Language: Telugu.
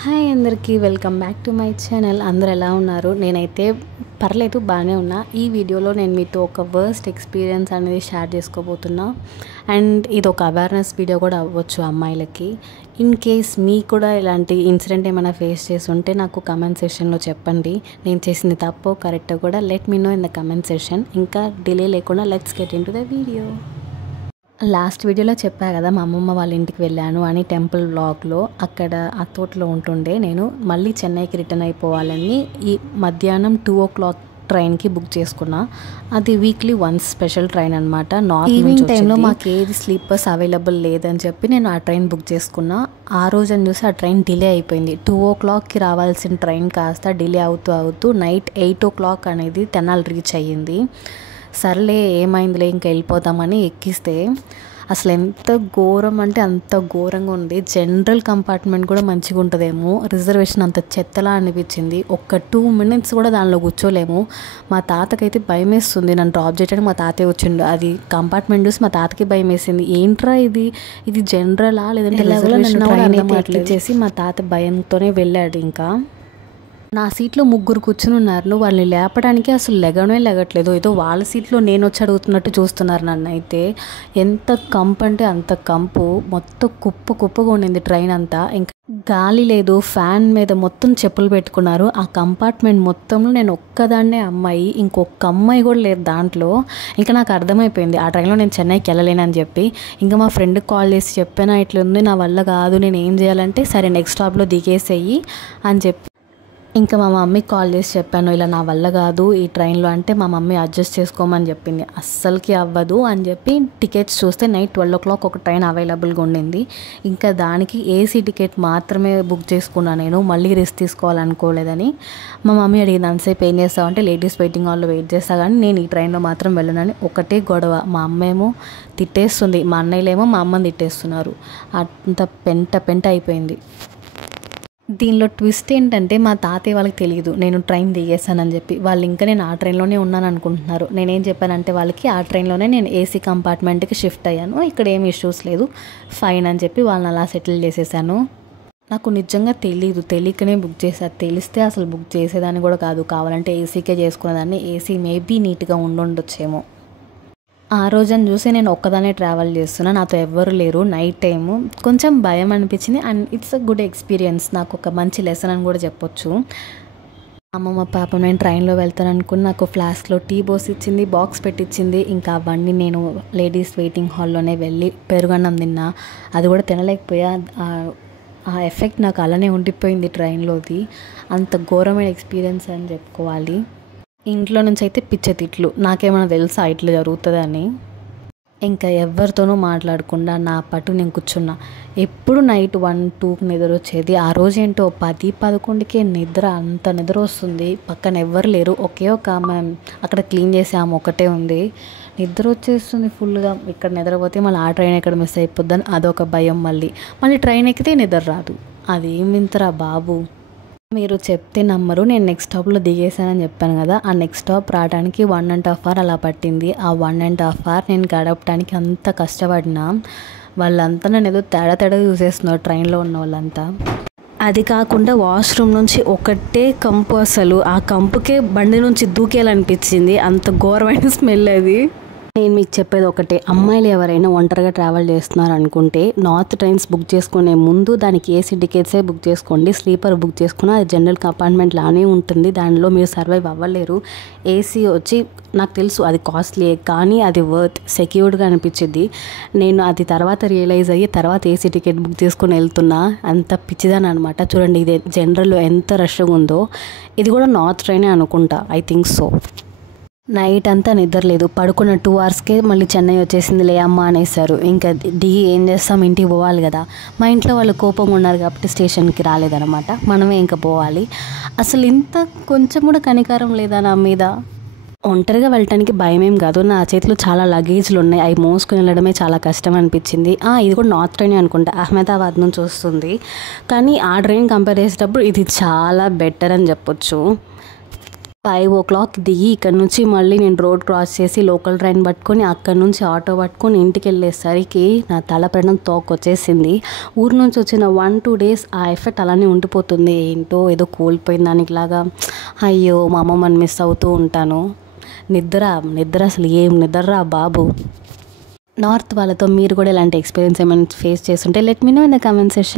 హాయ్ అందరికీ welcome back to my channel. అందరూ ఎలా ఉన్నారు? నేనైతే పర్లేదు, బాగానే ఉన్నా. ఈ వీడియోలో నేను మీతో ఒక వర్స్ట్ ఎక్స్పీరియన్స్ అనేది షేర్ చేసుకోబోతున్నా. అండ్ ఇది ఒక అవేర్నెస్ వీడియో కూడా అవ్వచ్చు అమ్మాయిలకి. ఇన్ కేస్ మీకు కూడా ఇలాంటి ఇన్సిడెంట్ ఏమైనా ఫేస్ చేసి ఉంటే నాకు కమెంట్ సెక్షన్లో చెప్పండి. నేను చేసింది తప్పో కరెక్టో కూడా let me know in the comment section. ఇంకా డిలే లేకుండా let's get into the video. Last వీడియోలో చెప్పా కదా మా అమ్మమ్మ వాళ్ళ ఇంటికి వెళ్ళాను అని టెంపుల్ వ్లాగ్లో. అక్కడ ఆ తోటలో ఉంటుండే నేను మళ్ళీ చెన్నైకి రిటర్న్ అయిపోవాలని ఈ మధ్యాహ్నం 2 o'clock ట్రైన్కి బుక్ చేసుకున్నా. అది వీక్లీ వన్స్ స్పెషల్ ట్రైన్ అనమాట. ఈవినింగ్ టైంలో మాకు ఏది స్లీపర్స్ అవైలబుల్ లేదని చెప్పి నేను ఆ ట్రైన్ బుక్ చేసుకున్నా. ఆ రోజు అని చూసి ఆ ట్రైన్ డిలే అయిపోయింది. 2 o'clockకి రావాల్సిన ట్రైన్ కాస్త డిలే అవుతూ నైట్ 8 o'clock అనేది తెనాలి రీచ్ అయ్యింది. సర్లే ఏమైందిలే ఇంకా వెళ్ళిపోతామని ఎక్కిస్తే అసలు ఎంత ఘోరం అంటే అంత ఘోరంగా ఉంది. జనరల్ కంపార్ట్మెంట్ కూడా మంచిగా ఉంటుందేమో, రిజర్వేషన్ అంత చెత్తలా అనిపించింది. ఒక్క 2 minutes కూడా దానిలో కూర్చోలేము. మా తాతకైతే భయం వేస్తుంది. నన్ను డ్రాప్ చేయడానికి మా తాతయ్య వచ్చిండు. అది కంపార్ట్మెంట్ చూసి మా తాతకి భయం వేసింది. ఏంట్రా ఇది జనరలా లేదంటే రిజర్వేషన్ చేసి మా తాత భయంతోనే వెళ్ళాడు. ఇంకా నా సీట్లో 3 కూర్చుని ఉన్నారు. వాళ్ళని లేపడానికి అసలు లెగట్లేదు. ఏదో వాళ్ళ సీట్లో నేను వచ్చి అడుగుతున్నట్టు చూస్తున్నారు నన్ను. అయితే ఎంత కంపు అంటే అంత కంపు, మొత్తం కుప్పగా ఉండింది ట్రైన్ అంతా. ఇంకా గాలి లేదు, ఫ్యాన్ మీద మొత్తం చెప్పులు పెట్టుకున్నారు. ఆ కంపార్ట్మెంట్ మొత్తంలో నేను ఒక్కదాన్నే అమ్మాయి, ఇంకొక అమ్మాయి కూడా లేదు దాంట్లో. ఇంకా నాకు అర్థమైపోయింది ఆ ట్రైన్లో నేను చెన్నైకి వెళ్ళలేనని చెప్పి. ఇంకా మా ఫ్రెండ్కి కాల్ చేసి చెప్పాను, ఇట్లా ఉంది, నా వల్ల కాదు, నేను ఏం చేయాలంటే సరే నెక్స్ట్ స్టాప్లో దిగేసేయి అని చెప్పి ఇంకా మా మమ్మీకి కాల్ చేసి చెప్పాను, ఇలా నా వల్ల కాదు ఈ ట్రైన్లో అంటే. మా మమ్మీ అడ్జస్ట్ చేసుకోమని చెప్పింది. అస్సలకి అవ్వదు అని చెప్పి టికెట్స్ చూస్తే నైట్ 12 o'clock ఒక ట్రైన్ అవైలబుల్గా ఉండింది. ఇంకా దానికి ఏసీ టికెట్ మాత్రమే బుక్ చేసుకున్నాను నేను. మళ్ళీ రిస్క్ తీసుకోవాలనుకోలేదని. మా మమ్మీ అడిగింది, అంతసేపు ఏం చేస్తావు అంటే లేడీస్ వెయిటింగ్ హాల్లో వెయిట్ చేస్తా కానీ నేను ఈ ట్రైన్లో మాత్రం వెళ్ళనని. ఒకటే గొడవ. మా అమ్మ ఏమో తిట్టేస్తుంది, మా అన్నయ్యలేమో మా అమ్మని తిట్టేస్తున్నారు. అంత పెంట అయిపోయింది. దీనిలో ట్విస్ట్ ఏంటంటే మా తాతయ్య వాళ్ళకి తెలియదు నేను ట్రైన్ దిగేసానని చెప్పి. వాళ్ళు ఇంకా నేను ఆ ట్రైన్లోనే ఉన్నాను అనుకుంటున్నారు. నేనేం చెప్పానంటే వాళ్ళకి ఆ ట్రైన్లోనే నేను ఏసీ కంపార్ట్మెంట్కి షిఫ్ట్ అయ్యాను, ఇక్కడ ఏం ఇష్యూస్ లేదు, ఫైన్ అని చెప్పి వాళ్ళని అలా సెటిల్ చేసేసాను. నాకు నిజంగా తెలియకనే బుక్ చేశాను. తెలిస్తే అసలు బుక్ చేసేదాన్ని కూడా కాదు. కావాలంటే ఏసీకే చేసుకునేదాన్ని. ఏసీ మేబీ నీట్గా ఉండొచ్చేమో. ఆ రోజని చూసి నేను ఒక్కదానే ట్రావెల్ చేస్తున్నా, నాతో ఎవ్వరు లేరు. నైట్ టైము కొంచెం భయం అనిపించింది. And it's a good experience. నాకు ఒక మంచి లెసన్ అని కూడా చెప్పొచ్చు. అమ్మమ్మ పాపం నేను ట్రైన్లో వెళ్తాను అనుకుని నాకు ఫ్లాస్క్లో టీ పోసి ఇచ్చింది, బాక్స్ పెట్టించింది. ఇంకా అవన్నీ నేను లేడీస్ వెయిటింగ్ హాల్లోనే వెళ్ళి పెరుగన్నం తిన్నా. అది కూడా తినలేకపోయా. ఆ ఎఫెక్ట్ నాకు అలానే ఉండిపోయింది ట్రైన్లోది. అంత ఘోరమైన ఎక్స్పీరియన్స్ అని చెప్పుకోవాలి. ఇంట్లో నుంచి అయితే పిచ్చ తిట్లు. నాకేమైనా తెలుసా ఇట్లా జరుగుతుందని. ఇంకా ఎవరితోనూ మాట్లాడకుండా నా పట్టు నేను కూర్చున్నా. ఎప్పుడు నైట్ 1-2కి నిద్ర వచ్చేది. ఆ రోజు ఏంటో 10-11కే అంత నిద్ర వస్తుంది. పక్కన ఎవ్వరు లేరు. ఒకే ఒక ఆమె అక్కడ క్లీన్ చేసే ఆమె ఒకటే ఉంది. నిద్ర వచ్చేస్తుంది ఫుల్గా. ఇక్కడ నిద్రపోతే మళ్ళీ ఆ ట్రైన్ ఎక్కడ మిస్ అయిపోద్దని అదొక భయం. మళ్ళీ ట్రైన్ ఎక్కితే నిద్ర రాదు. అదేం వింతరా బాబు. మీరు చెప్తే నమ్మరు, నేను నెక్స్ట్ స్టాప్లో దిగేసానని చెప్పాను కదా. ఆ నెక్స్ట్ స్టాప్ రావడానికి 1.5 hour అలా పట్టింది. ఆ 1.5 hour నేను గడపడానికి అంత కష్టపడినా వాళ్ళంతా నన్ను ఏదో తేడా చూసేస్తున్నారు ట్రైన్లో ఉన్న వాళ్ళంతా. అది కాకుండా వాష్రూమ్ నుంచి ఒకటే కంపు. అసలు ఆ కంపుకే బండి నుంచి దూకేయాలనిపించింది. అంత ఘోరమైన స్మెల్ అది. నేను మీకు చెప్పేది ఒకటే, అమ్మాయిలు ఎవరైనా ఒంటరిగా ట్రావెల్ చేస్తున్నారు అనుకుంటే నార్త్ ట్రైన్స్ బుక్ చేసుకునే ముందు దానికి ఏసీ టికెట్సే బుక్ చేసుకోండి. స్లీపర్ బుక్ చేసుకున్న అది జనరల్ కంపార్ట్మెంట్ లానే ఉంటుంది. దానిలో మీరు సర్వైవ్ అవ్వలేరు. ఏసీ వచ్చి నాకు తెలుసు అది కాస్ట్లీ, కానీ అది వర్త్, సెక్యూర్డ్గా అనిపించింది. నేను అది తర్వాత రియలైజ్ అయ్యి తర్వాత ఏసీ టికెట్ బుక్ చేసుకుని వెళ్తున్నా. అంత పిచ్చిదాని అనమాట. చూడండి ఇది జనరల్లో ఎంత రష్గా ఉందో. ఇది కూడా నార్త్ ట్రైనే అనుకుంటా, ఐ థింక్ సో. నైట్ అంతా నిద్ర లేదు. పడుకున్న 2 hours మళ్ళీ చెన్నై వచ్చేసింది లే అమ్మ అనేసారు. ఇంకా దిగి ఏం చేస్తాం, ఇంటికి పోవాలి కదా. మా ఇంట్లో వాళ్ళు కోపంగా ఉన్నారు కాబట్టి స్టేషన్కి రాలేదనమాట. మనమే ఇంకా పోవాలి. అసలు ఇంత కొంచెం కూడా కనికారం లేదా నా మీద. ఒంటరిగా వెళ్ళటానికి భయమేం కాదు. నా చేతిలో చాలా లగేజ్లు ఉన్నాయి. అవి మోసుకుని వెళ్ళడమే చాలా కష్టం అనిపించింది. ఇది కూడా నార్త్ ట్రైన్ అనుకుంటా, అహ్మదాబాద్ నుంచి వస్తుంది. కానీ ఆ ట్రైన్ కంపేర్ చేసేటప్పుడు ఇది చాలా బెటర్ అని చెప్పొచ్చు. 5 o'clock దిగి ఇక్కడ నుంచి మళ్ళీ నేను రోడ్ క్రాస్ చేసి లోకల్ ట్రైన్ పట్టుకొని అక్కడ నుంచి ఆటో పట్టుకొని ఇంటికి వెళ్ళేసరికి నా తల ప్రాణం తోకొచ్చేసింది. ఊరు నుంచి వచ్చిన 1-2 days ఆ ఎఫెక్ట్ అలానే ఉండిపోతుంది. ఏంటో ఏదో కోల్పోయిన దానికిలాగా అయ్యో మా అమ్మమ్మని మిస్ అవుతూ ఉంటాను. నిద్ర అసలు ఏం నిద్రరా బాబు. నార్త్ వాళ్ళతో మీరు కూడా ఇలాంటి ఎక్స్పీరియన్స్ ఏమైనా ఫేస్ చేస్తుంటే let me know in the comment section.